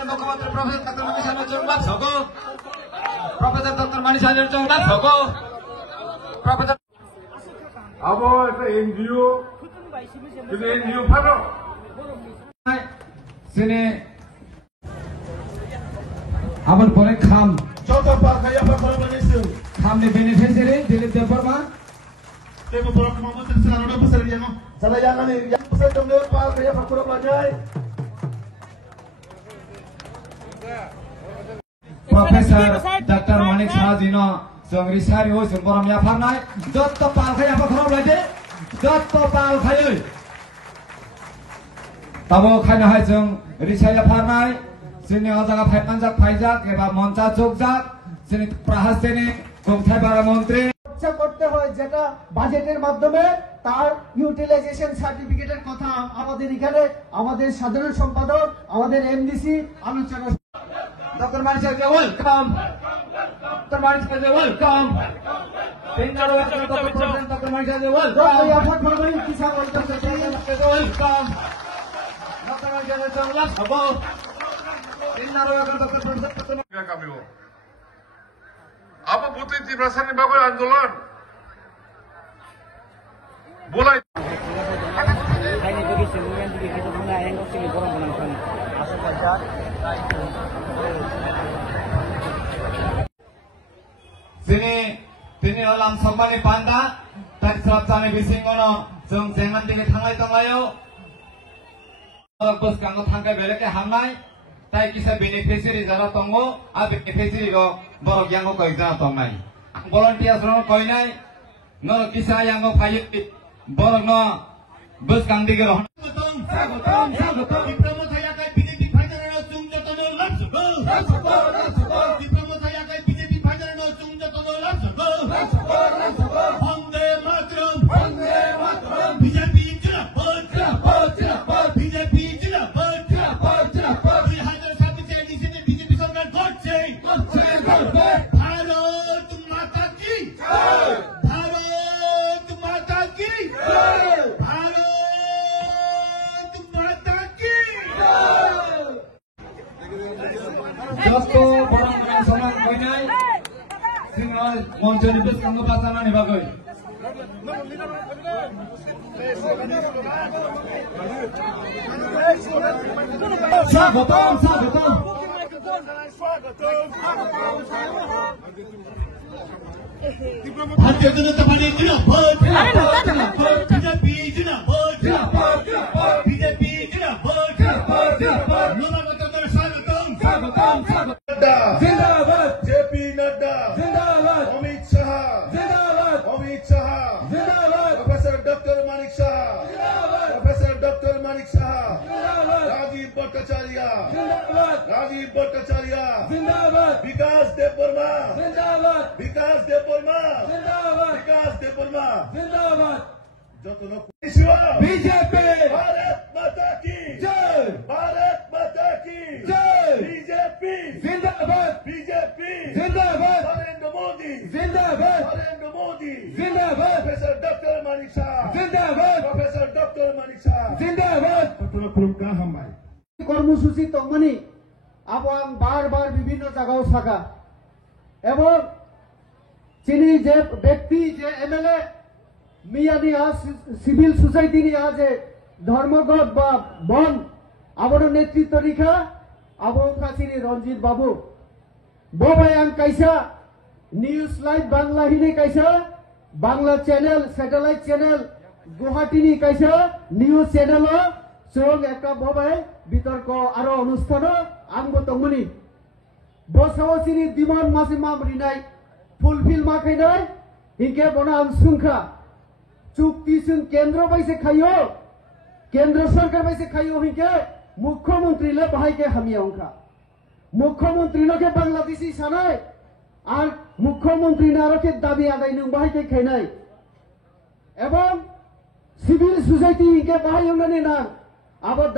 Wakil Mukhyamantra Profesor Dr. Manis Hadirjung Laksoko, Profesor Dr. Manis Hadirjung Laksoko, Profesor. Abo itu NGO, itu NGO apa? Sini, abal boleh kham. Contoh Pak Kaya Pak Malaysia. Kham ni beneficiary Dilip Devarma. Saya beberapa mampu terserah orang besar dia no. Salah yang ini, yang besar jomel Pak Kaya Pak Kurang Lajai. Profesor Dr. Manik Sajino Songrisari ho Sumporam Yafarnai Dotto Palkhaya Pak Kurang Lajai Dotto Palkhaya Tabo Khayna Hai Jong Risai Yafarnai Sini Ojaga Panjak Pajak Eba Monca Jogjak Sini Prahas Sini Gongthai Bara Montri করতে হয় যেটা বাজেটের মাধ্যমে তার utilisation সার্টিফিকেটের কথা আমাদের এখানে আমাদের সাধারণ সম্পাদক আমাদের এমডিসি আলোচনা Dr. Manis Hadirjung welcome Dr. Manis Hadirjung welcome Pindaro Dr. Manis Hadirjung welcome আফাত ফরমাইন কিসা welcome welcome Dr. Manis Hadirjung laksoko Pindaro Dr. Kami wo. Apa putih Tibrasan ni bagai andolan? Mulai. Sini alam sambani panda tak serap jani bising kono jeng jengan dige thangai tanglayo bus kanggo thangkai beleke hamnai tai kisa beneficiary jara tongo a beneficiary ro borok yango koi jana tongnai volunteers ro koi nai no kisa yango phayi borok no bus kang dige ro sagotom dipromo thaya kai BJP fighter ro chung jotono laksoko dipromo thaya kai BJP fighter ro chung jotono laksoko Vande Mataram BJP Jindabad BJP Jindabad BJP সরকার করছে ভারত মাতা কি ভারত মাতা কি ভারত মাতা কি যত বড় সমান কইনাই সিংহল মঞ্চনি বেশ কাঙ্গ পাতানা নিবাগৈ স্বাগতম भारतीय जनता पार्टी जिंदाबाद बीजेपी जिंदाबाद बीजेपी जिंदाबाद लोनागतकर स्वागतम जिंदाबाद JP Nadda. जिंदाबाद Amit Shah. जिंदाबाद जिंदाबाद Professor Dr. Manik Shah. Professor Dr. Manik Shah. Rajiv Bhattacharya. Rajiv Bhattacharya. Vikas Devarma. Vikas Devarma. Vikas Devarma. যত লোক बीजेपी भारत माता की जय भारत माता की जय बीजेपी जिंदाबाद बीजेपी जिंदाबाद नरेंद्र मोदी जिंदाबाद नरेंद्र मोदी जिंदाबाद प्रोफेसर डॉक्टर मानिक शाह जिंदाबाद प्रोफेसर डॉक्टर मानिक शाह जिंदाबाद কর্মসূচি তংমানি আবং বারবার বিভিন্ন জায়গাও থাকা এবং চিনি যে ব্যক্তি যে এমএলএ মিয়ানি আজ সিভিল সোসাইটি নি আজ ধর্মগত বা বন আবর নেতৃত্ব রেখা আবং কাছিনি রঞ্জিত বাবু ববায়াং কাইসা নিউজ লাইভ বাংলা হিনে কাইসা বাংলা চ্যানেল স্যাটেলাইট চ্যানেল গুয়াহাটিনি কাইসা নিউজ চ্যানেল সঙ্গ একটা ববাই বিতর্ক আরো অনুষ্ঠান আঙ্গ তমনি বসাওসিনি দিমন মাসি মামরিনাই ফুলফিল মাখাইনাই হিংকে বনা আনসুংখা চুক্তি সুন কেন্দ্র বাইসে খাইও কেন্দ্র সরকার বাইসে খাইও হিংকে মুখ্যমন্ত্রী লে বাহাইকে হামিয়া অংখা মুখ্যমন্ত্রী লোকে বাংলাদেশি সানাই আর মুখ্যমন্ত্রী নারকের দাবি আদায় নং বাহাইকে খাইনাই এবং সিভিল সোসাইটি হিংকে বাহাই অংনানি না আবার